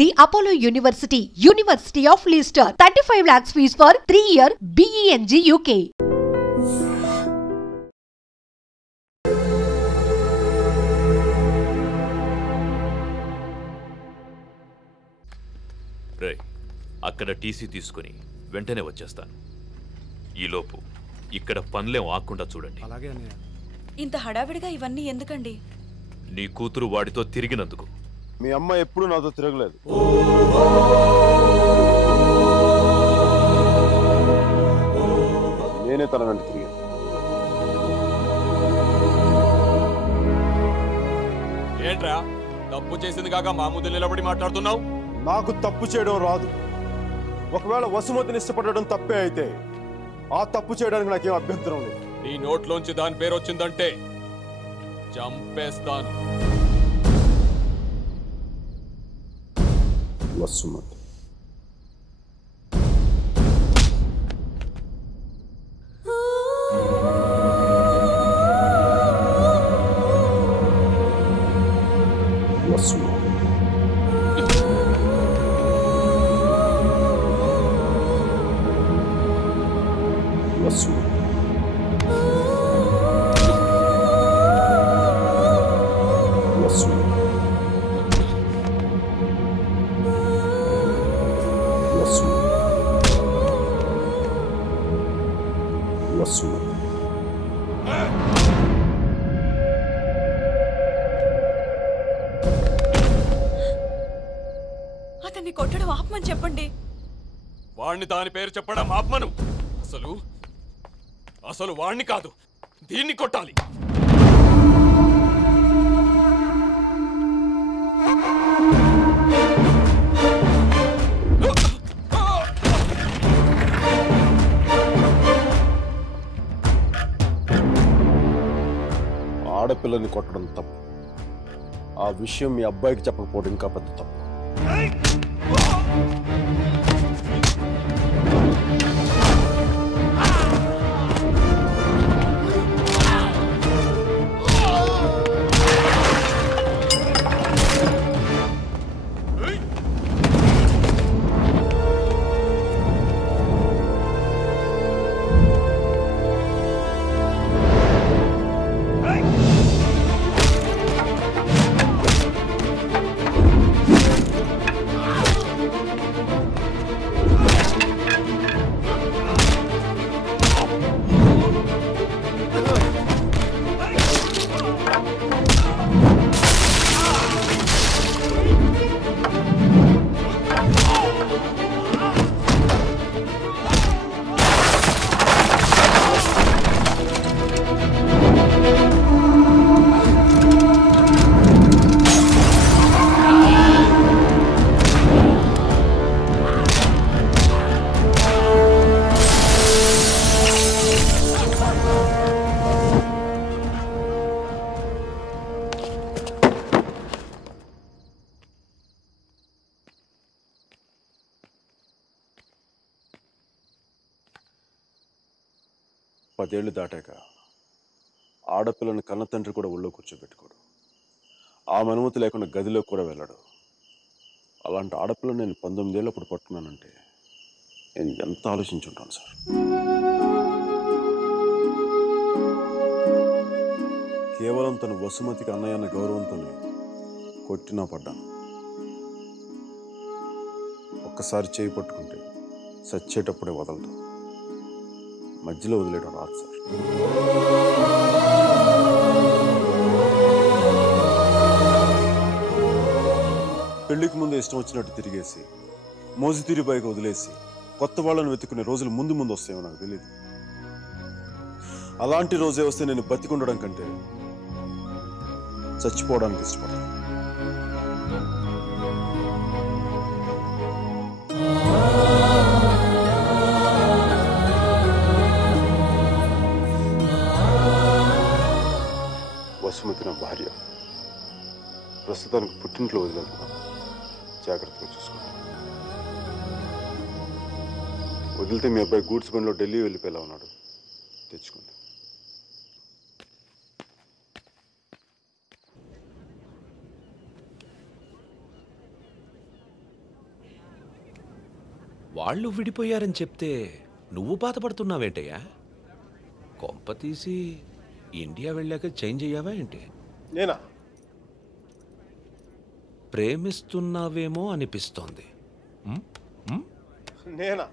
The Apollo University, University of Leicester. 35 lakhs fees for 3-year BEng UK. రే, అక్కడ TC తీసుకుని వెంటనే వచ్చేస్తాను. ఈలోపు ఇక్కడ పనులేం ఆకుండా చూడండి. అలాగే అన్నయ్య. ఇంత హడావిడిగా ఇవన్నీ ఎందుకండి? నీ కూతురు వాడితో తిరిగినందుకు. మీ అమ్మ ఎప్పుడు నాతో తిరగలేదు. నేనే తన వెంట తిరిగాను. ఏంట్రా తప్పు చేసింది కాక మా ముందు నిలబడి మాట్లాడుతున్నావు? నాకు తప్పు చేయడం రాదు. ఒకవేళ వసుమతిని ఇష్టపడడం తప్పే అయితే ఆ తప్పు చేయడానికి నాకేం అభ్యంతరం లేదు. నీ నోట్లోంచి దాని పేరు వచ్చిందంటే చంపేస్తాను. వసుమతి వసుమతి వసుమతి అతన్ని కొట్టడం ఆపమని చెప్పండి. వాణ్ణి దాని పేరు చెప్పడం ఆపమను. అసలు వాణ్ణి కాదు, దీన్ని కొట్టాలి. ఆడపిల్లని కొట్టడం తప్పు. ఆ విషయం మీ అబ్బాయికి చెప్పకపోవడం ఇంకా పెద్ద తప్పు. పదేళ్లు దాటాక ఆడపిల్లని కన్నతండ్రి కూడా ఒళ్ళో కూర్చోబెట్టుకోడు. ఆమె అనుమతి లేకుండా గదిలో కూడా వెళ్ళడు. అలాంటి ఆడపిల్లని నేను 19 ఏళ్ళప్పుడు పట్టుకున్నానంటే నేను ఎంత ఆలోచించుంటాను సార్. కేవలం తన వసుమతికి అన్నయ్య అన్న గౌరవంతోనే కొట్టినా పడ్డాను. ఒక్కసారి చేయి పట్టుకుంటే చచ్చేటప్పుడే వదలదు. మధ్యలో వదిలేయడం రాదు సార్. పెళ్లికి ముందు ఇష్టం వచ్చినట్టు తిరిగేసి మోజుతీరి పైకి వదిలేసి కొత్త వాళ్ళని వెతుకునే రోజులు ముందు ముందు వస్తాయో నాకు తెలియదు. అలాంటి రోజే వస్తే నేను బతికుండడం కంటే చచ్చిపోవడానికి ఇష్టపడతాను. వసుమతి నా భార్య. ప్రస్తుతానికి పుట్టింట్లో వదిలేస్తున్నాను. జాగ్రత్తగా చూసుకుంటాను. వదిలితే మీ అబ్బాయి గూడ్స్ బండిలో ఢిల్లీ వెళ్ళిపోయేలా ఉన్నాడు. తెచ్చుకోండి. వాళ్ళు విడిపోయారని చెప్తే నువ్వు బాధపడుతున్నావేంటయ్యా? కొంప తీసి ఇండియా వెళ్ళాక చేంజ్ అయ్యావా ఏంటి? నేనా? ప్రేమిస్తున్నావేమో అనిపిస్తోంది. నేనా?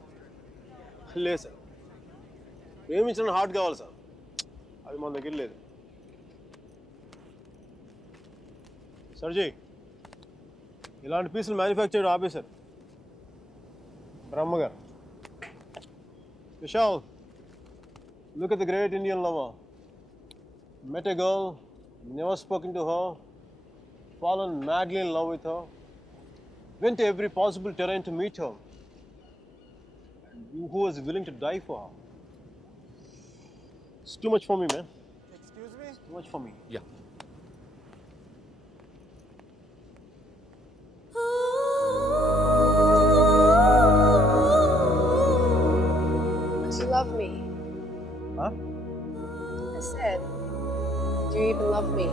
లేదు సార్, ప్రేమించిన హార్ట్ కావాలి సార్, అది మన దగ్గర లేదు. సర్జీ, ఇలాంటి పీసులు మ్యానుఫ్యాక్చర్ ఆపేశారు బ్రహ్మగారు. Vishal, look at the great Indian lover. Met a girl, never spoken to her, fallen madly in love with her, went to every possible terrain to meet her, and you who was willing to die for her. It's too much for me, man. Excuse me? It's too much for me. Yeah. Do you love me? Huh? I said, do you even love me?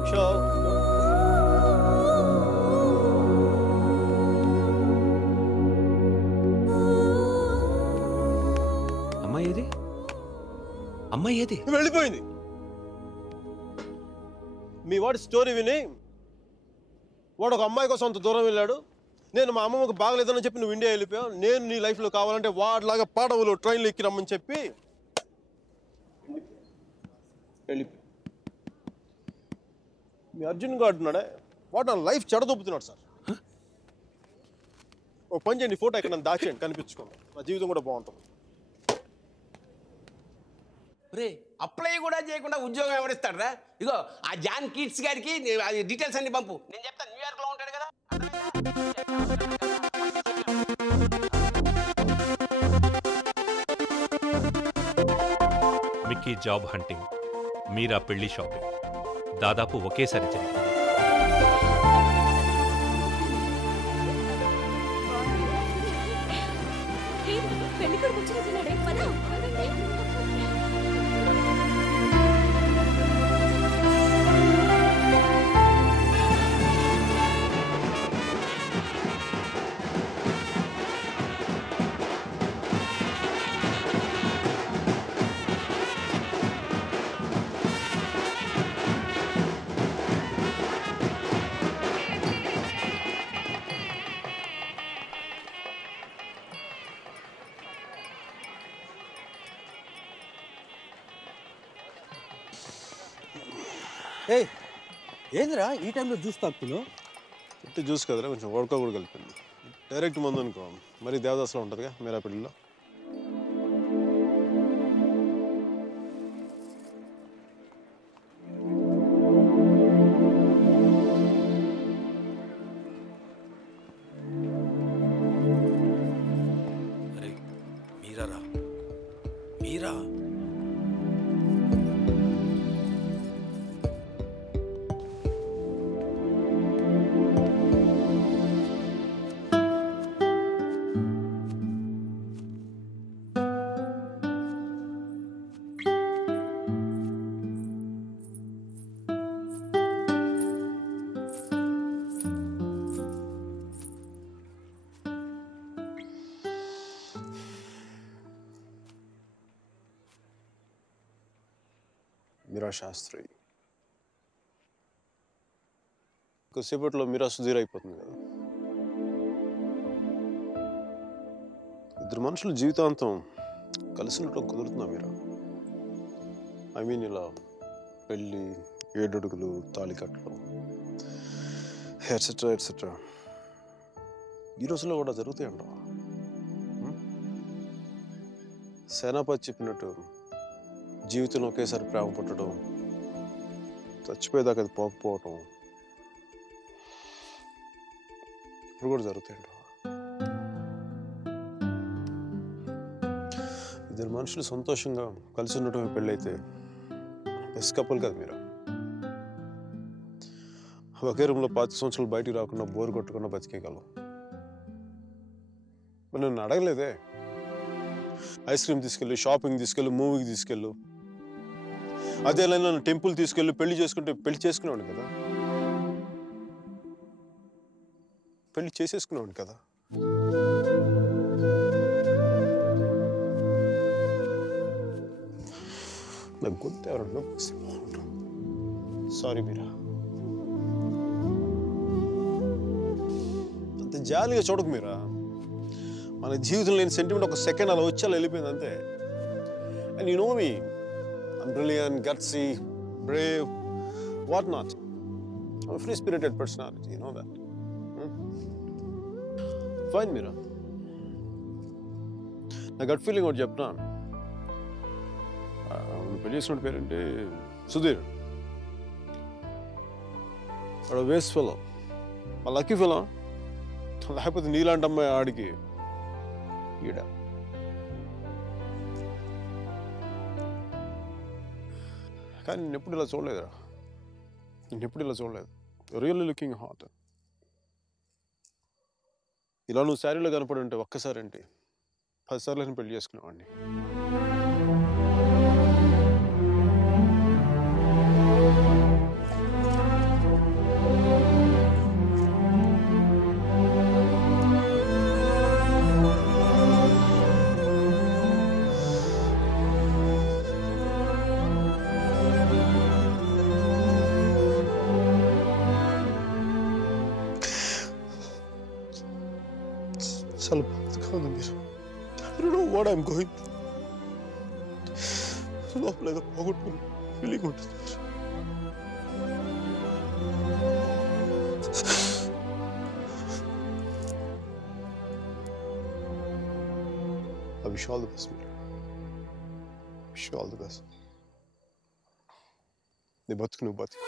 Vishal. అమ్మాయి ఏది? వెళ్ళిపోయింది. మీ వాడి story విని వాడు ఒక అమ్మాయి కోసం అంత దూరం వెళ్ళాడు. నేను మా అమ్మమ్మకు బాగలేదని చెప్పి నువ్వు ఇండియా వెళ్ళిపోయావు. నేను నీ లైఫ్లో కావాలంటే వాడిలాగా పాడవులు ట్రైన్లో ఎక్కి రమ్మని చెప్పి వెళ్ళిపోయి మీ అర్జున్ గారు ఉన్నాడే, వాడు నా లైఫ్ చెడదొబ్బుతున్నాడు సార్. ఓ పని చేయండి, ఫోటో ఎక్కడ దాచేయండి, కనిపించుకోండి, నా జీవితం కూడా బాగుంటుంది. రే అప్లై కూడా చేయకుండా ఉద్యోగం ఎవరిస్తాడు రా? ఇగో ఆ జాన్ కిడ్స్ గారికి అది డీటెయిల్స్ అన్ని పంపు, నేను చెప్తాను. న్యూయార్క్లో ఉంటాడు కదా. మిక్కీ జాబ్ హంటింగ్, మీరా పెళ్లి షాపింగ్ దాదాపు ఒకేసారి జరిగింది. ఏందిరా ఈ టైంలో జ్యూస్ తాగుతున్నావు? ఇట్టు జ్యూస్ కదరా, కొంచెం వడక కూడా కలిపింది. డైరెక్ట్ మందు అనుకో, మరి దేవదాస్లో ఉంటుందిగా మీరా పెళ్ళిలో. అరే మీరా, మీరా మీరా శాస్త్రి కొద్దిసేపట్లో మీరా సుధీర్ అయిపోతుంది కదా. ఇద్దరు మనుషులు జీవితాంతం కలిసి ఉండటం కుదురుతుందా మీరా? ఐ మీన్ ఇలా పెళ్ళి, 7 అడుగులు, తాళికట్లు, ఎట్సెట్రా ఎట్సెట్రా ఈ రోజుల్లో కూడా జరుగుతాయంట. సేనాపతి చెప్పినట్టు జీవితంలో ఒకేసారి ప్రేమ పుట్టడం, చచ్చిపోయేదాకా అది పోకపోవటం ఇప్పుడు కూడా జరుగుతాయంట. ఇద్దరు మనుషులు సంతోషంగా కలిసి ఉండటం పెళ్ళైతే బెస్ట్ కపుల్ కదా మీరు. ఒకే రూమ్లో 5 సంవత్సరాలు బయటికి రాకుండా బోర్ కొట్టకుండా బతికేయగలం. మరి నన్ను అడగలేదే, ఐస్ క్రీమ్ తీసుకెళ్ళు, షాపింగ్ తీసుకెళ్ళు, మూవీకి తీసుకెళ్ళు, అదే నన్ను టెంపుల్ తీసుకెళ్ళి పెళ్లి చేసుకుంటే పెళ్లి చేసుకునేవాడు కదా. పెళ్లి చేసేసుకున్నావు కదా. నాకు గొంతు ఎవరన్నా సారీ మీరా. అంత జాలిగా చూడకు మీరా. మన జీవితం లేని సెంటిమెంట్ ఒక సెకండ్ అలా వచ్చి అలా వెళ్ళిపోయింది అంతే. And you know me, I'm brilliant, gutsy, Brave, what not. I'm a free-spirited personality, you know that. Fine, Mira. నా గట్ ఫీలింగ్ ఒకటి చెప్తాను. పెళ్లి చేసిన పేరేంటి? సుధీర్. వాడు వేస్ట్ ఫెలో, మా లక్కీ ఫెలో. లేకపోతే నీలాంటి అమ్మాయి ఆడికి ఈడ. కానీ నేను ఎప్పుడు ఇలా చూడలేదురా. నేను ఎప్పుడు ఇలా చూడలేదు. Really looking hot. ఇలా నువ్వు శారీలో కనపడి ఉంటే ఒక్కసారి అంటే 10 సార్లు నేను పెళ్లి చేసుకునేవాడిని. చాలా బాధగా ఉంది మీరు. I don't know what I'm going through. లోపల ఏదో పోగొట్టుకుని ఫీలింగ్ ఉంటుంది. I wish you all the best, Mira. Wish you all the best. నీ బతుకు నువ్వు బతుకు.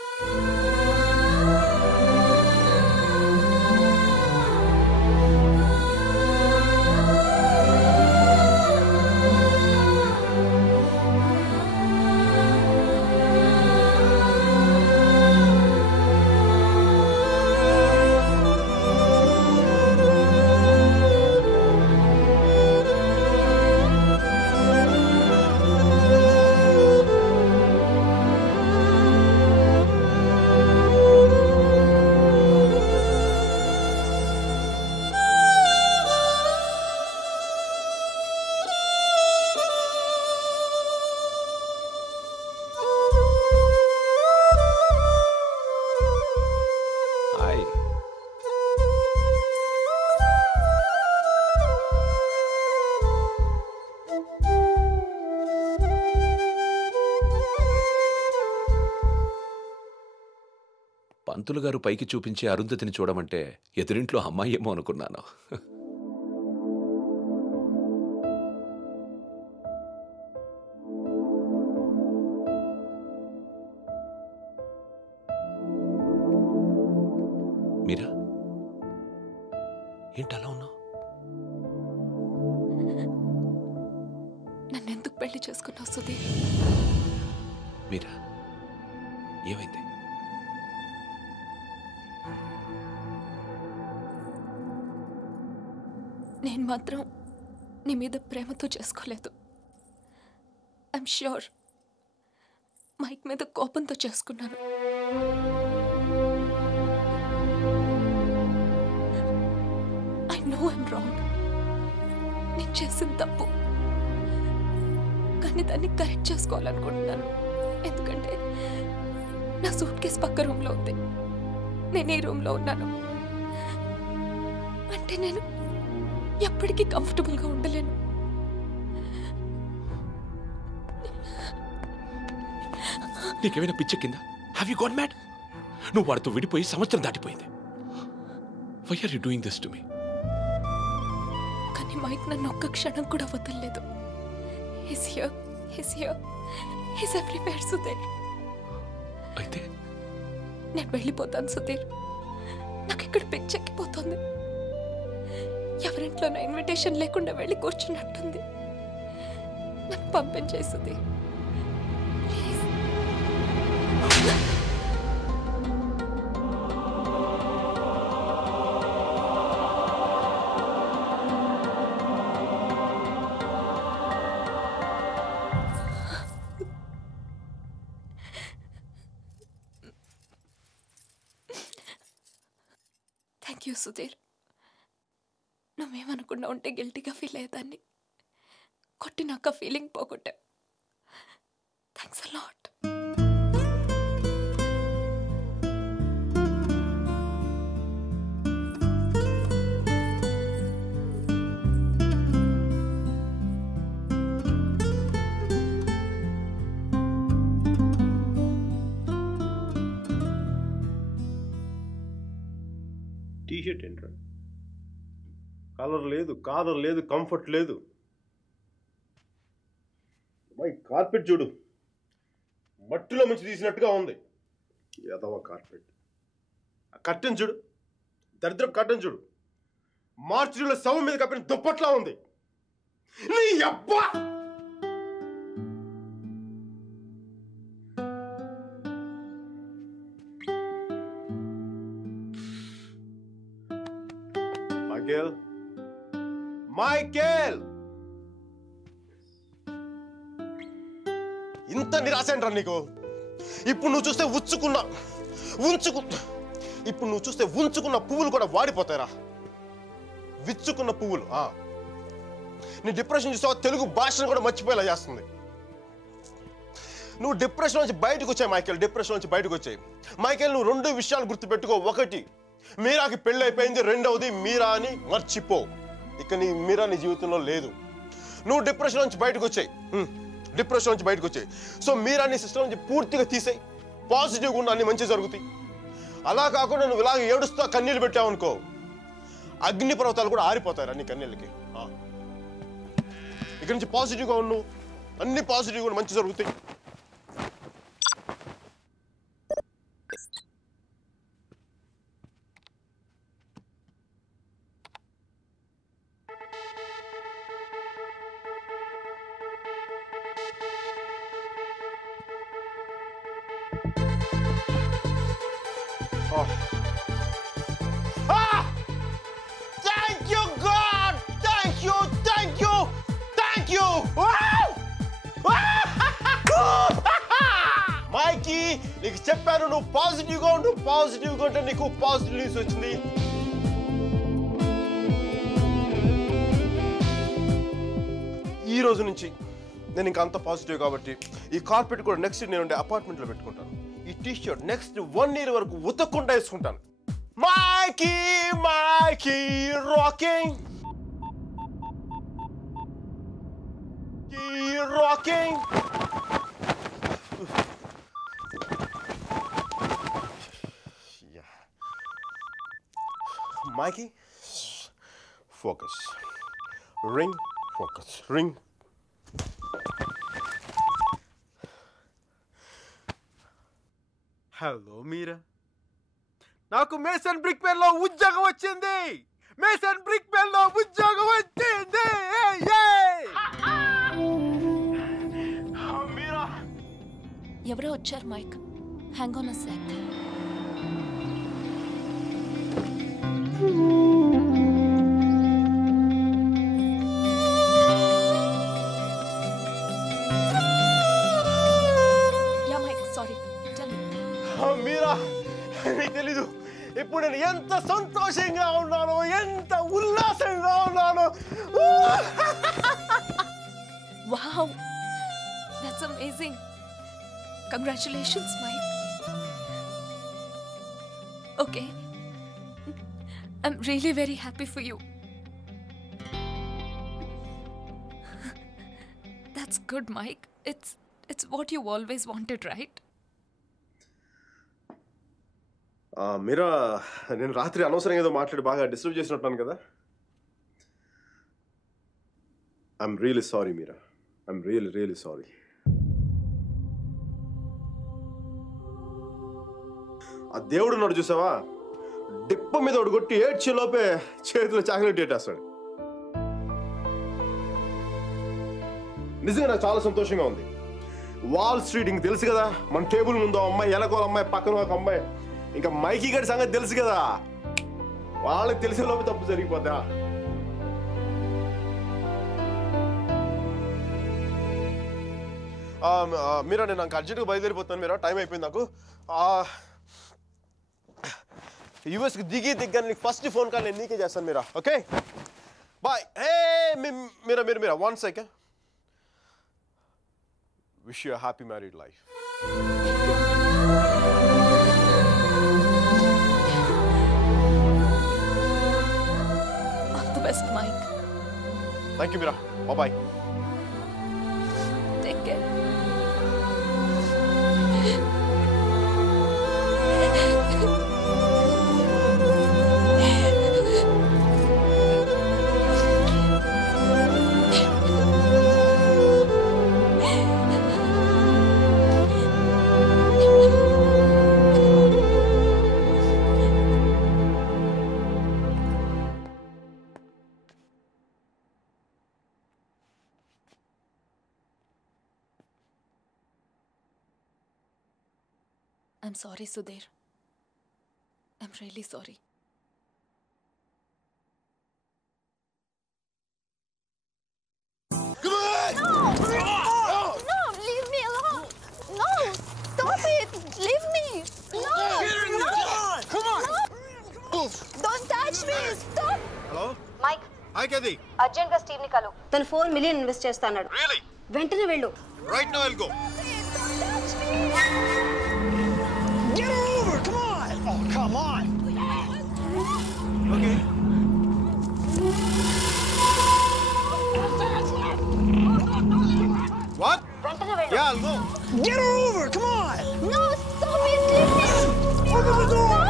పంతులు గారు పైకి చూపించి అరుంధతిని చూడమంటే ఎదురింట్లో అమ్మాయి ఏమో అనుకున్నాను. మీరా ఏంటి అలా ఉన్నావు? నన్నెందుకు పెళ్లి చేసుకున్నావు సుధీర్? మీరా ఏమైంది? నేను మాత్రం నీ మీద ప్రేమతో చేసుకోలేదు. ఐఎమ్ ష్యూర్ మైక్ మీద కోపంతో చేసుకున్నాను. I know I'm wrong. నేను చేసిన తప్పు, కానీ దాన్ని కరెక్ట్ చేసుకోవాలనుకుంటున్నాను. ఎందుకంటే నా సూట్ కేస్ పక్క రూమ్లో ఉంది, నేను ఈ రూమ్లో ఉన్నాను. అంటే నేను ఎప్పటికీ కంఫర్టబుల్గా ఉండలేను. నీకేమైనా పిచ్చెక్కిందా? Have you got mad? నువ్వు వాడితో విడిపోయి సంవత్సరం దాటిపోయింది. Why are you doing this to me? కానీ మైక్ నన్ను ఒక్క క్షణం కూడా వదలలేదు. He's here, he's everywhere, Sudheer. అయితే నేను వెళ్ళిపోతాను సుధీర్. నాకు ఇక్కడ పిచ్చెక్కిపోతుంది. ఎవరింట్లో నా ఇన్విటేషన్ లేకుండా వెళ్ళి కూర్చున్నట్టుంది. నన్ను పంపించేయి సుధీర్. Thank you Sudheer. మనం ఏమనుకుండా ఉంటే గిల్టీగా ఫీల్ అయ్యేదాన్ని. కొట్టినాక ఫీలింగ్ పోగొట్టా. Thanks a lot. టీషర్ట్ ఏంట్రా? కలర్ లేదు, కాలర్ లేదు, కంఫర్ట్ లేదు. కార్పెట్ చూడు, మట్టిలో మంచి తీసినట్టుగా ఉంది. ఎదవ కార్పెట్. కట్టెన్ చూడు, దరిద్రం కట్టెన్ చూడు, మార్చిలో శవం మీద కప్పిన దుప్పట్లా ఉంది. నీ అబ్బా! మైకేల్, ఇంత నిరాశ ఏంట్రా నీకు? ఇప్పుడు నువ్వు చూస్తే ఉంచుకున్న పువ్వులు కూడా వాడిపోతాయిరా. విచ్చుకున్న పువ్వులు. నీ డిప్రెషన్ చూసావా? తెలుగు భాషను కూడా మర్చిపోయేలా చేస్తుంది. నువ్వు డిప్రెషన్ నుంచి బయటకు వచ్చాయి మైకేల్. డిప్రెషన్ నుంచి బయటకు వచ్చాయి మైకేల్. నువ్వు 2 విషయాలు గుర్తుపెట్టుకో. ఒకటి, మీరాకి పెళ్ళి అయిపోయింది. రెండవది, మీరా అని మర్చిపో. ఇక మీరా నీ జీవితంలో లేదు. నువ్వు డిప్రెషన్ నుంచి బయటకు వచ్చాయి. సో మీరా నీ సిస్టమ్ నుంచి పూర్తిగా తీసేయి. పాజిటివ్గా ఉన్న అన్ని మంచి జరుగుతాయి. అలా కాకుండా నువ్వు ఇలాగ ఏడుస్తా కన్నీళ్ళు పెట్టావనుకో, అగ్ని పర్వతాలు కూడా ఆరిపోతాయి నీ కన్నీళ్ళకి. ఇక్కడి నుంచి పాజిటివ్గా ఉన్నావు, అన్ని పాజిటివ్గా కూడా మంచి జరుగుతాయి. మైకీ, నీకు చెప్పాను నువ్వు పాజిటివ్గా ఉండు. పాజిటివ్గా ఉంటే నీకు పాజిటివ్ న్యూస్ వచ్చింది. ఈ రోజు నుంచి నేను ఇంకా అంత పాజిటివ్ కాబట్టి ఈ కార్పెట్ కూడా నెక్స్ట్ నేను ఉండే అపార్ట్మెంట్లో పెట్టుకుంటాను. ఈ టీ షర్ట్ నెక్స్ట్ 1 year వరకు ఉతక్కుండా వేసుకుంటాను. Mikey rocking, rocking. Mikey, focus. Ring, focus. Ring. Hello Mira, నాకు మేసన్ బ్రిక్ పెన్ లో ఉద్యోగం వచ్చింది. మీరా, ఎవరో వచ్చారు Mike. Hang on a sec. Mira, నీకు తెలీదు ఇప్పుడు నేను ఎంత సంతోషంగా ఉన్నానో, ఎంత ఉల్లాసంగా ఉన్నానో. Wow, that's amazing. Congratulations, Mike. Okay, I'm really very happy for you. That's good, Mike. It's what you always wanted, right? మీరా, నేను రాత్రి అనవసరంగా ఏదో మాట్లాడి బాగా డిస్టర్బ్ చేసినట్టున్నాను కదా. I'm really sorry Meera, I'm really sorry. ఆ దేవుడు ఉన్నాడు చూసావా, డిప్ప మీద ఒకటి కొట్టి ఏడ్చే లోపే చేతిలో చాక్లెట్ ఏటేస్తాడు. నిజంగా నాకు చాలా సంతోషంగా ఉంది. వాల్ స్ట్రీట్ ఇంక తెలుసు కదా, మన టేబుల్ ముందు అమ్మాయి, ఎలకోల అమ్మాయి, పక్కన ఒక అమ్మాయి, ఇంకా మైకీ గారి సంగతి తెలుసు కదా. వాళ్ళకి తెలిసే లోపే తప్పు జరిగిపోద్దా. మీరా, నేను నాకు అర్జెంట్గా బయలుదేరిపోతాను. మీరా, టైం అయిపోయింది నాకు. యూఎస్కి దిగ్గా నీకు ఫస్ట్ ఫోన్ కాల్ నేను నీకే చేస్తాను Mira. Okay, Bye. Hey, Mira, 1 second. Wish you a happy married life. All the best, Mike. Thank you, Mira. Bye-bye. Take care. I'm sorry, Sudhir. I'm really sorry. Come on! No! No! Leave me alone! No! Stop it! Leave me! No! No! Come on! No! Don't touch me! Stop! Hello? Mike Hi, Kathy. Urgent గా Steve ని కలు తను $4 million invest చేస్తాడు. Really? వెంటనే వెళ్ళు. Right now I'll go. Get over! Come on! Oh, come on! Okay. What? వెంటనే వెళ్ళు. Yeah, I'll go. Get her over! Come on! No! Stop it! Leave me! Open the door!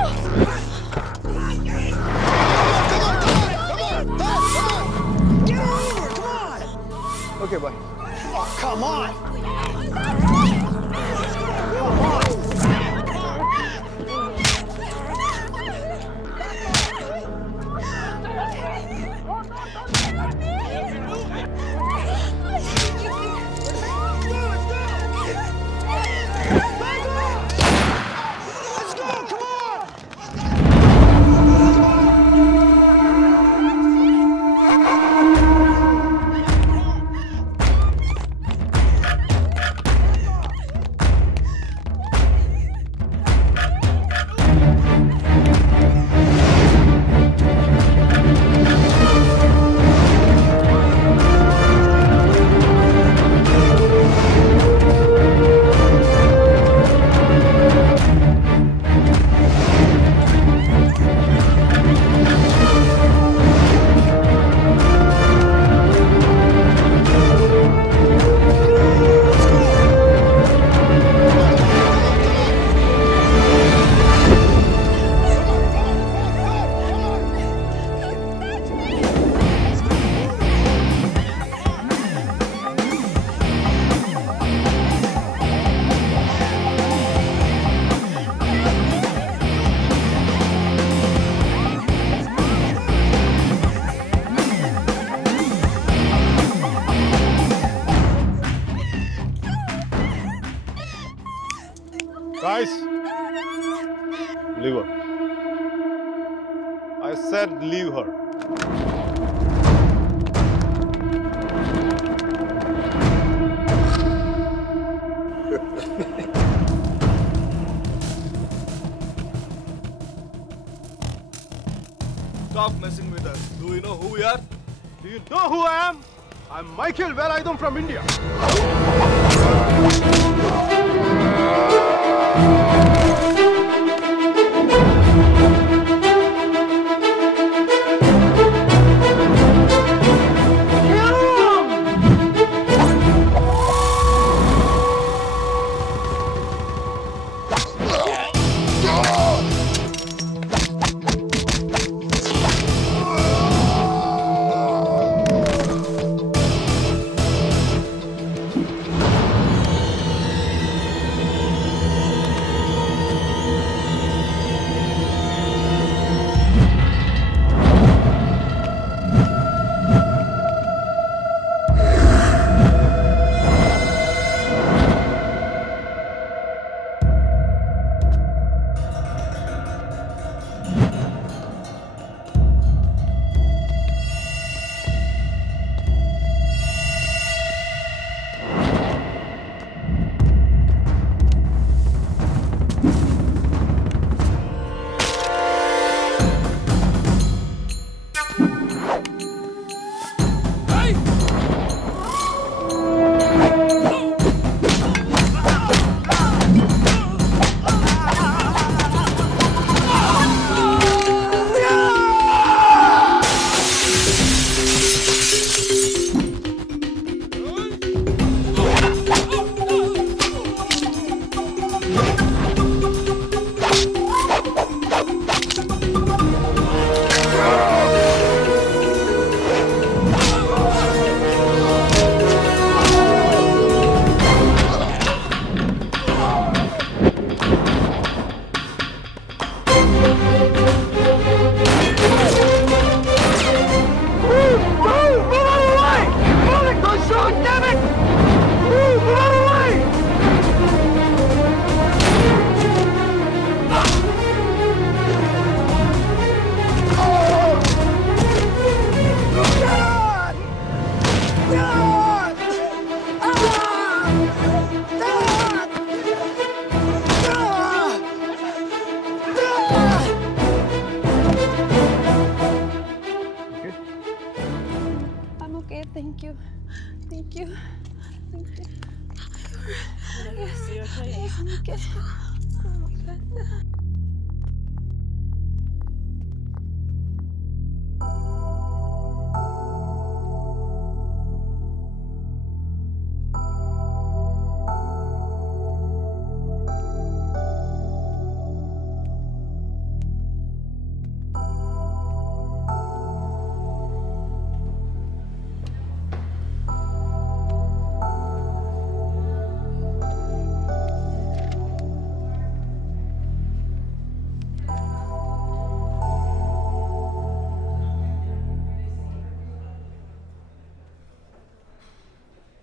Get her over! Come on! Okay, bye. Oh, come on! Guys, leave her. I said leave her. Stop messing with us. Do you know who we are? Do you know who I am? I'm Michael Velayudham from India. Thank you. Thank you. Thank you. Yes. Yes, I'm okay. Oh my God.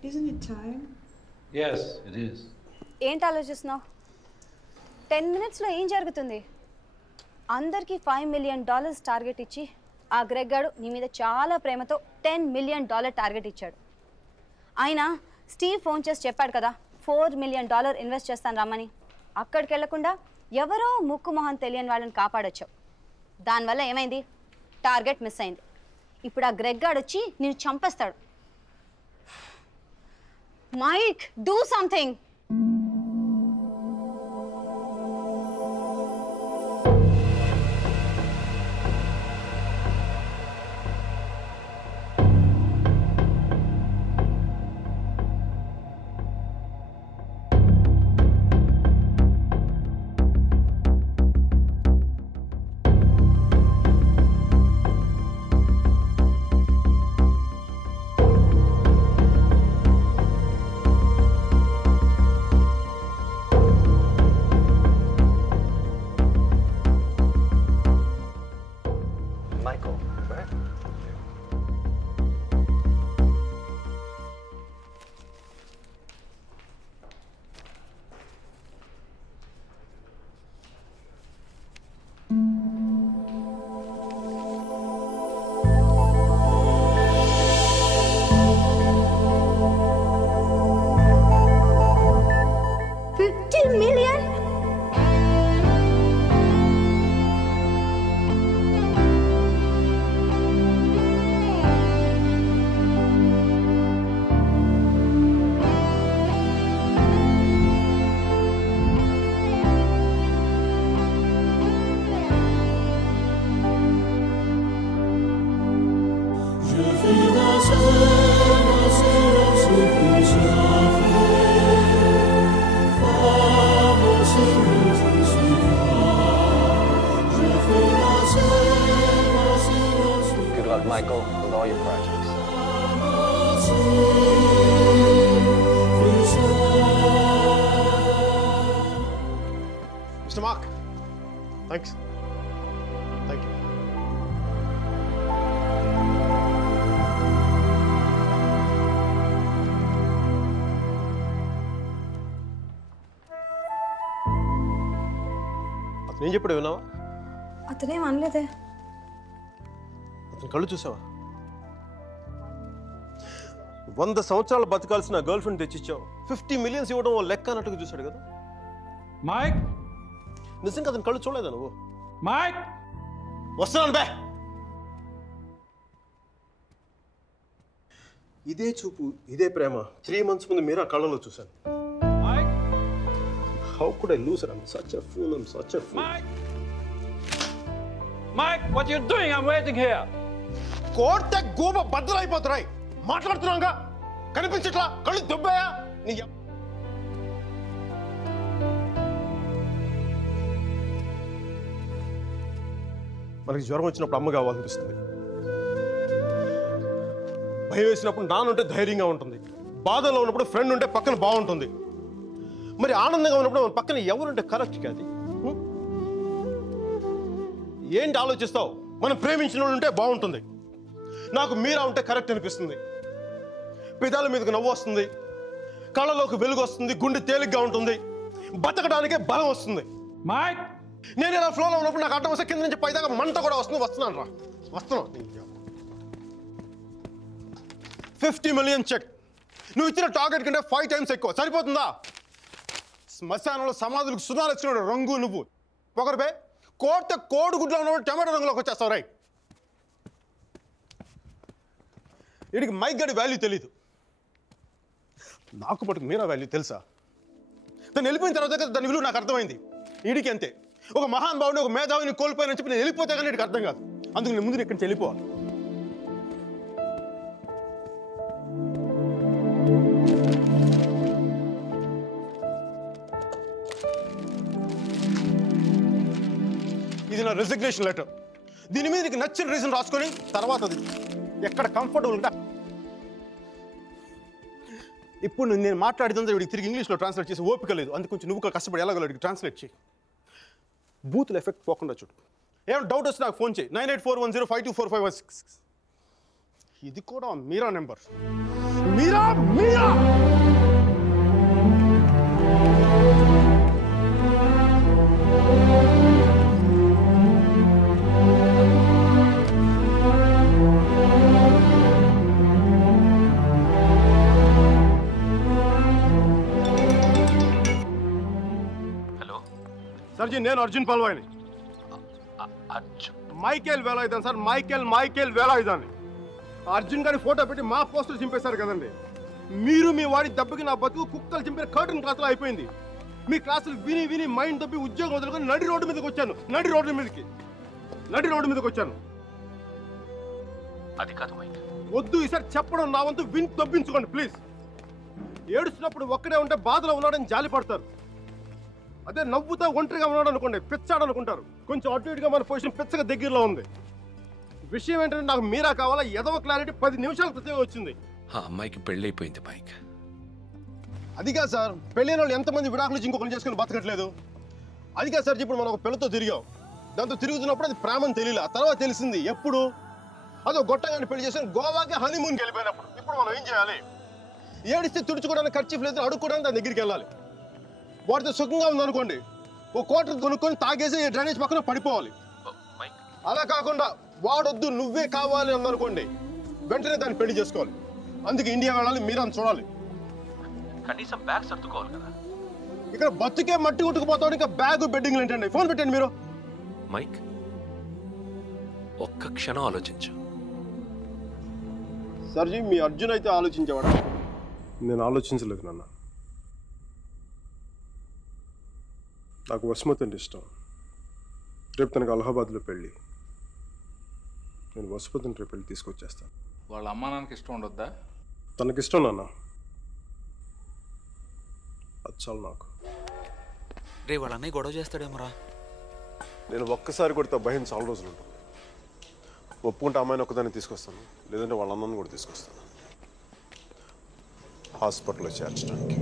Isn't it time? Yes, it is. ఏంటి ఆలోచిస్తున్నావు? 10 minutesలో ఏం జరుగుతుంది? అందరికీ $5 million target ఇచ్చి ఆ Greg గాడు నీ మీద చాలా ప్రేమతో $10 million టార్గెట్ ఇచ్చాడు. ఆయన స్టీవ్ ఫోన్ చేసి చెప్పాడు కదా $4 million ఇన్వెస్ట్ చేస్తాను రమ్మని. అక్కడికి వెళ్లకుండా ఎవరో ముక్కు మొహం తెలియని వాళ్ళని కాపాడొచ్చావు. దానివల్ల ఏమైంది? టార్గెట్ మిస్ అయింది. ఇప్పుడు ఆ గ్రెగ్ గాడు వచ్చి నిన్ను చంపేస్తాడు. Mike, do something. Good luck, Michael, with all your projects. Mr. Mark, thanks. Thank you. అతను ఏం చెప్పాడు విన్నావా? అతనేం అనలేదే. అతని కళ్ళు చూసావా? 100 సంవత్సరాలు బతకాల్సిన గర్ల్ ఫ్రెండ్ తెచ్చిచ్చావు. 50 millions ఇవ్వడం లెక్క అన్నట్టుగా చూశాడు కదా. మైక్, నిజంగా అతని కళ్ళు చూడలేదా నువ్వు? మైక్, వస్తున్నాను బే. ఇదే చూపు, ఇదే ప్రేమ 3 months ముందు మీరు ఆ కళ్ళలో చూశాను. How could I lose her? I'm such a fool. I'm such a fool. Mike, what are you doing? I'm waiting here. కోర్టే గోబ బద్దలైపోతున్నాయి. మాట్లాడుతున్నాగా కనిపించట్లా? కళ్ళు దుబ్బాయా? నీ మనకి జ్వరం వచ్చినప్పుడు అమ్మ కావాలనిపిస్తుంది. భయం వేసినప్పుడు నాన్నుంటే ధైర్యంగా ఉంటుంది. బాధలో ఉన్నప్పుడు ఫ్రెండ్ ఉంటే పక్కన బాగుంటుంది. మరి ఆనందంగా ఉన్నప్పుడు మన పక్కన ఎవరుంటే కరెక్ట్ కాదు. ఏంటి ఆలోచిస్తావు? మనం ప్రేమించిన వాళ్ళు ఉంటే బాగుంటుంది. నాకు మీరా ఉంటే కరెక్ట్ అనిపిస్తుంది. పెదాల మీదకి నవ్వు వస్తుంది, కళ్ళలోకి వెలుగు వస్తుంది, గుండె తేలిగ్గా ఉంటుంది, బతకడానికే బలం వస్తుంది. నేను ఇలా ఫ్లోలో ఉన్నప్పుడు నాకు అడ్డం వస్తే కింద నుంచి పైదాకా మంట కూడా వస్తుంది. వస్తున్నాను రా, వస్తున్నాను. 50 million చెక్. నువ్వు ఇచ్చిన టార్గెట్ కంటే 5 times ఎక్కువ. సరిపోతుందా? శ్మశానంలో సమాధులకు సునాలు వచ్చిన రంగు నువ్వు పొగరుపే కోడిగుడ్లో ఉన్నప్పుడు టమాటో రంగులోకి వచ్చేస్తావు. రైట్, వీడికి మైక్ గడి వాల్యూ తెలీదు. నాకు పట్టుకు మీరా వాల్యూ తెలుసా? తను వెళ్ళిపోయిన తర్వాత కదా దాని విలువ నాకు అర్థమైంది. వీడికి అంతే. ఒక మహాన్ భావుని, ఒక మేధావిని కోల్పోయినని చెప్పి నేను వెళ్ళిపోతే కానీ వీడికి అర్థం కాదు. అందుకు నేను ముందు ఇక్కడి నుంచి వెళ్ళిపోవాలి. ఇది నా రెసిగ్నేషన్ లెటర్. దీని మీద నీకు నచ్చిన రీజన్ రాసుకొని తర్వాత అది ఎక్కడ కంఫర్టబుల్గా. ఇప్పుడు నేను మాట్లాడితే వీడికి తిరిగి ఇంగ్లీష్లో ట్రాన్స్లేట్ చేసి ఓపిక లేదు. అందుకు కొంచెం నువ్వు కష్టపడి ఎలాగోడికి ట్రాన్స్లేట్ చేయి. బూతుల ఎఫెక్ట్ పోకుండా చూడు. ఏమైనా డౌట్ వస్తే నాకు ఫోన్ చేయి. 9841052456. ఇది కూడా మీరా నెంబర్. మీరా మీరా सर जी నేను అర్జున్ పల్వాయిని. Michael Velayudhan sir, Michael Velayudhan. Arjun గారి ఫోటో పెట్టి మా పోస్టర్ చింపేశారు కదండి. మీరు మీ వాడి దెబ్బకి నా బతుకు కుక్కలు చింపిన కర్టన్ క్లాసులో అయిపోయింది. మీ క్లాసులు విని విని మైండ్ దబ్బి ఉద్యోగం వదులుకొని నడి రోడ్డు మీదకి వచ్చాను. నడి రోడ్డు మీదకి వచ్చాను. అది కాదు మైక్. వద్దు ఈసారి చెప్పడం నా వంతు విని దబ్బించుకోండి ప్లీజ్. ఏడుస్తున్నప్పుడు ఒక్కడే ఉంటే బాధలో ఉన్నాడని జాలి పడతారు. అదే నవ్వుతా ఒంటరిగా ఉన్నాడు అనుకోండి పిచ్చాడు అనుకుంటారు. కొంచెం అటు ఇటుగా మన పొజిషన్ పిచ్చగా దగ్గరలో ఉంది. విషయం ఏంటంటే నాకు మీరా కావాలా? ఎదవ క్లారిటీ 10 నిమిషాల క్రితమే వచ్చింది. ఆ అమ్మాయికి పెళ్ళైపోయింది మైక్. అది కాదు సార్, పెళ్ళైన వాళ్ళు ఎంతమంది విడాకులు ఇంకొకరు చేసుకుని బతకట్లేదు. అది కాదు సార్, ఇప్పుడు మనం ఒక పిల్లతో తిరిగాం. దాంతో తిరుగుతున్నప్పుడు అది ప్రేమని తెలియలే. ఆ తర్వాత తెలిసింది. ఎప్పుడు? అదో గొట్టగాని పెళ్లి చేసుకుని గోవాకి హనీమూన్కి వెళ్ళిపోయినప్పుడు. ఇప్పుడు మనం ఏం చేయాలి? ఏడిస్తే తుడుచుకోవడానికి ఖర్చు లేదు, అడుక్కోవడానికి దాని దగ్గరికి వెళ్ళాలి. వాడితో సుఖంగా ఉందనుకోండి, ఓ క్వార్టర్ కొనుక్కొని తాగేసి డ్రైనేజ్ పక్కన పడిపోవాలి. అలా కాకుండా వాడొద్దు నువ్వే కావాలి అందనుకోండి, వెంటనే దాన్ని పెళ్లి చేసుకోవాలి. అందుకే ఇండియా వెళ్ళాలి, మీరని చూడాలి. కనీసం బ్యాగ్ సర్దుకోవాలి కదా. ఇక్కడ బతుకే మట్టి కొట్టుకుపోతాడు, ఇంకా బ్యాగ్ బెడ్డింగ్ ఏంటండి? ఫోన్ పెట్టండి మీరు. మైక్, ఒక్క క్షణం ఆలోచించు. సర్జీ, మీ అర్జున్ అయితే ఆలోచించేవాడా? నేను ఆలోచించలేదు నాన్న. నాకు వసుమతి అంటే ఇష్టం. రేపు తనకు అలహాబాద్లో పెళ్ళి. నేను వసుమతిని రేపు పెళ్ళి తీసుకొచ్చేస్తాను. వాళ్ళ అమ్మా నాన్నకి ఇష్టం ఉండొద్దా? తనకిష్టం నాన్న, అది చాలు నాకు. రే వాళ్ళ అన్నయ్య గొడవ చేస్తాడేమోరా. నేను ఒక్కసారి కొడితే భయం చాలా రోజులు ఉంటుంది. ఒప్పుకుంటే అమ్మాయిని ఒక్కదాన్ని తీసుకొస్తాను, లేదంటే వాళ్ళ అన్నను కూడా తీసుకొస్తాను హాస్పిటల్లో చేర్చడానికి.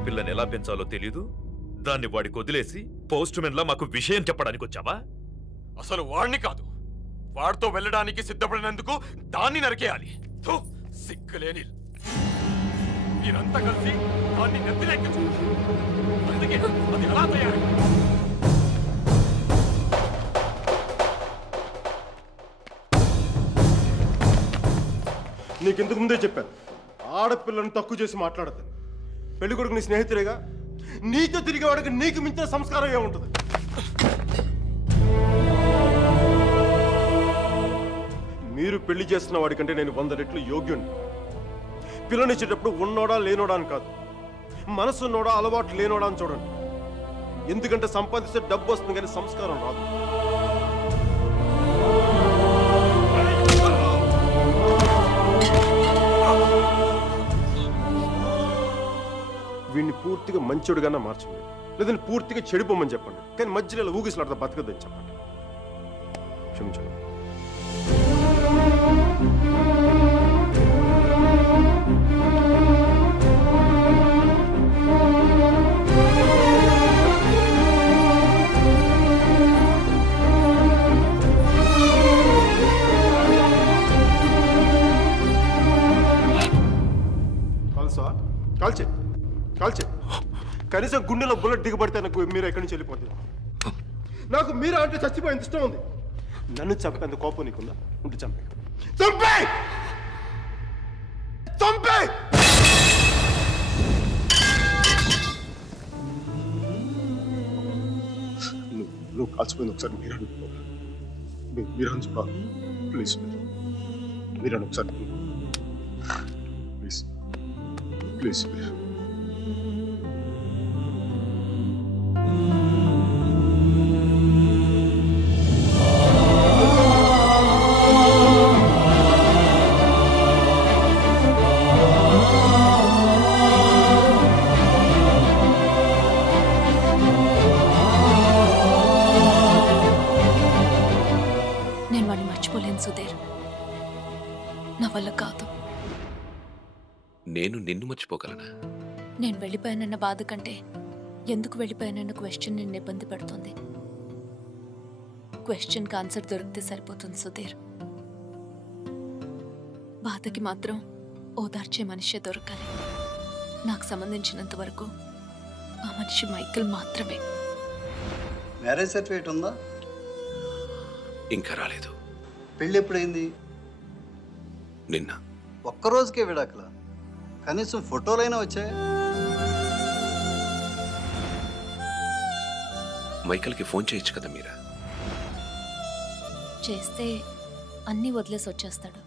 ఆడపిల్లని ఎలా పెంచాలో తెలీదు, దాన్ని వాడికి వదిలేసి పోస్ట్ మెన్లా మాకు విషయం చెప్పడానికి వచ్చావా? అసలు వాడిని కాదు, వాడితో వెళ్ళడానికి సిద్ధపడినందుకు దాన్ని నరికేయాలి. థు, సిగ్గులేని మీరంతా కలిసి దాన్ని నెత్తిలెక్కించు. అందుకే అది ఎలా తయారు? నీకెందుకు ముందే చెప్పాను, ఆడపిల్లను తక్కువ చేసి మాట్లాడద్దు. పెళ్లి కొడుకు నీ స్నేహితుడిగా, నీతో తిరిగేవాడికి నీకు మించిన సంస్కారం ఏముంటుంది? మీరు పెళ్లి చేస్తున్న వాడికంటే నేను 100 రెట్లు యోగ్యుణ్ణి. పిల్లనిచ్చేటప్పుడు ఉన్నోడా లేనోడా అని కాదు, మనసున్నోడా అలవాటు లేనోడా అని చూడండి. ఎందుకంటే సంపాదిస్తే డబ్బు వస్తుంది కానీ సంస్కారం రాదు. వీడిని పూర్తిగా మంచోడుగానే మార్చండి, లేదంటే పూర్తిగా చెడిపోమని చెప్పండి. కానీ మధ్యలో ఊగిసలాడతా బతకద్దని చెప్పండి. క్షమించండి. కాల్చే కాల్చే, కనీసం గుండెలో బుల్లెట్ దిగబడితే నాకు మీరు ఎక్కడి నుంచి వెళ్ళిపోతుంది. నాకు మీరా అంటే చచ్చిపోయేంత ఇష్టం ఉంది. నన్ను చంపేంత కోపం నీకుందా? ఉంటే చంపే చంపే చంపే. నువ్వు కాల్చిపోయింది ఒకసారి మీరు చెప్పాలి. ప్లీజ్ మీరు ఒకసారి ప్లీజ్ ప్లీజ్ ప్లీజ్. నేను వాడిని మర్చిపోలేను సుధీర్, నా వల్ల కాదు. నేను నిన్ను మర్చిపోగలనా? నేను వెళ్ళిపోయానన్న బాధ కంటే ఎందుకు వెళ్ళిపోయానన్న క్వశ్చన్ నిన్ను ఇబ్బంది పెడుతుంది. క్వశ్చన్కి ఆన్సర్ దొరికితే సరిపోతుంది సుధీర్. బాధకి మాత్రం ఓదార్చే మనిషే దొరకాలి. నాకు సంబంధించినంత వరకు ఆ మనిషి మైకేల్ మాత్రమే. మ్యారేజ్ సర్టిఫికేట్ ఉందా? ఇంకా రాలేదు. పెళ్ళి ఎప్పుడైంది? నిన్న. ఒక్కరోజుకే విడాకులా? కనీసం ఫోటోలైనా వచ్చాయి? మైకేల్కి ఫోన్ చేయొచ్చు కదా మీరా? చేస్తే అన్నీ వదిలేసి వచ్చేస్తాడు.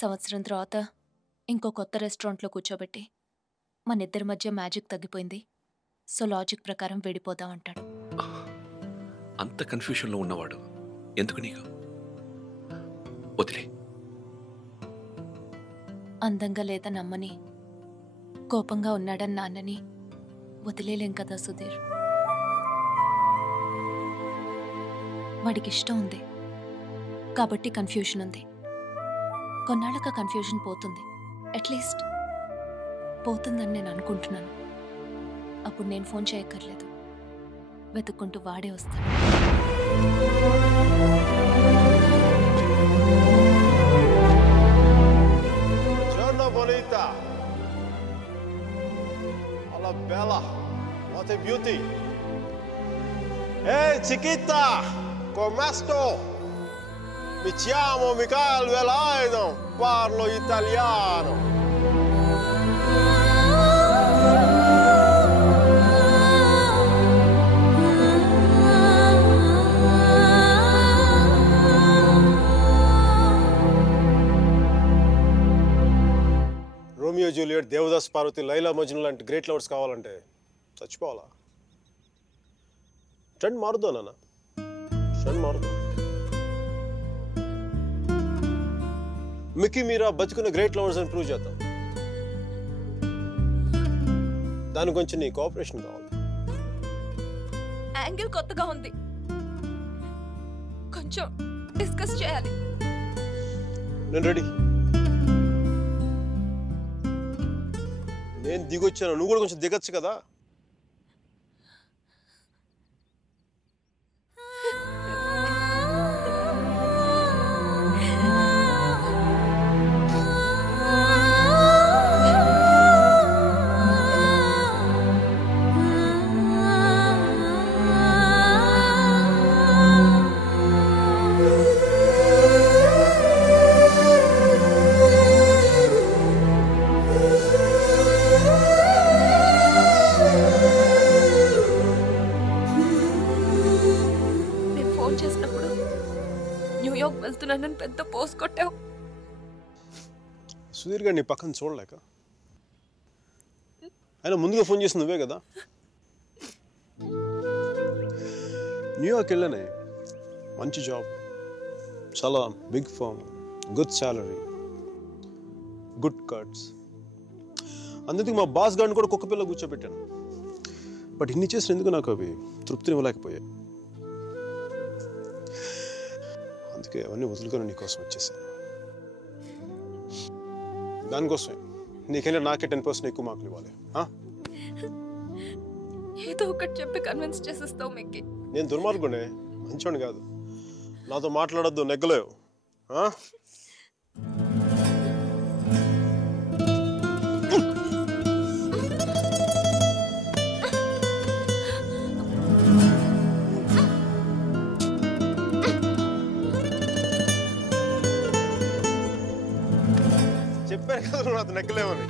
సంవత్సరం తర్వాత ఇంకో కొత్త రెస్టారెంట్లో కూర్చోబెట్టి మన ఇద్దరి మధ్య మ్యాజిక్ తగ్గిపోయింది, సో లాజిక్ ప్రకారం విడిపోదాం అంటాడు. అంత కన్ఫ్యూషన్లో ఉన్నవాడు ఎందుకు నీకు? వదిలే. అందంగా లేదని అమ్మని, కోపంగా ఉన్నాడని నాన్నని వదిలేలేం కదా సుధీర్. వాడికి ఇష్టం ఉంది కాబట్టి కన్ఫ్యూషన్ ఉంది. కొన్నాళ్ళక కన్ఫ్యూషన్ పోతుంది, అట్లీస్ట్ పోతుందని నేను అనుకుంటున్నాను. అప్పుడు నేను ఫోన్ చేయక్కర్లేదు, వెతుక్కుంటూ వాడే వస్తాడు. Giorno bonita. Alla bella. What a beauty. Ehi chiquita, come sto? Mi chiamo Michael Velaino, parlo italiano. Romeo Juliet, Devdas Parvati, Laila Majnu లాంటి గ్రేట్ లవర్స్ కావాలంటే చచ్చిపోవాలా? ట్రెండ్ మారుద్దా నాన్న, ట్రెండ్ మారుద్దా. మిక్కీ మీరా బతుకున్న గ్రేట్ లవర్స్ అని ప్రూవ్ చేద్దాం. దాని గురించి నీ కోఆపరేషన్ కావాలి. యాంగిల్ కొత్తగా ఉంది, కొంచెం డిస్కస్ చేయాలి. నేను రెడీ. నేను దిగొచ్చాను, నువ్వు కూడా కొంచెం దిగచ్చు కదా. వెళ్తున్నానని పెద్ద పోస్ట్ కొట్టావు. సుధీర్ గారు నీ పక్కన చూడలేక ఆయన ముందుగా ఫోన్ చేసి నువ్వే కదా. న్యూయార్క్ వెళ్ళానే, మంచి జాబ్, చాలా big firm, good salary, good cuts. అందుకే మా బాస్ గారిని కూడా కుక్క పిల్ల కూర్చోబెట్టాను. బట్ ఇన్ని చేసినందుకు నాకు అవి తృప్తిని ఇవ్వలేకపోయాయి. అందుకే అవన్నీ వదులుకొని నీకోసం వచ్చేసాను. దానికోసమే నీకైనా నాకే 10% ఎక్కువ మార్కులు ఇవ్వాలి. ఏదో ఒకటి చెప్పి కన్విన్స్ చేసేస్తావు మిక్కి. నేను దుర్మార్గునే, మంచోని కాదు. నాతో మాట్లాడొద్దు, నెగ్గలేవు. చెప్పాను కదా నాతో నెగ్గలేవని.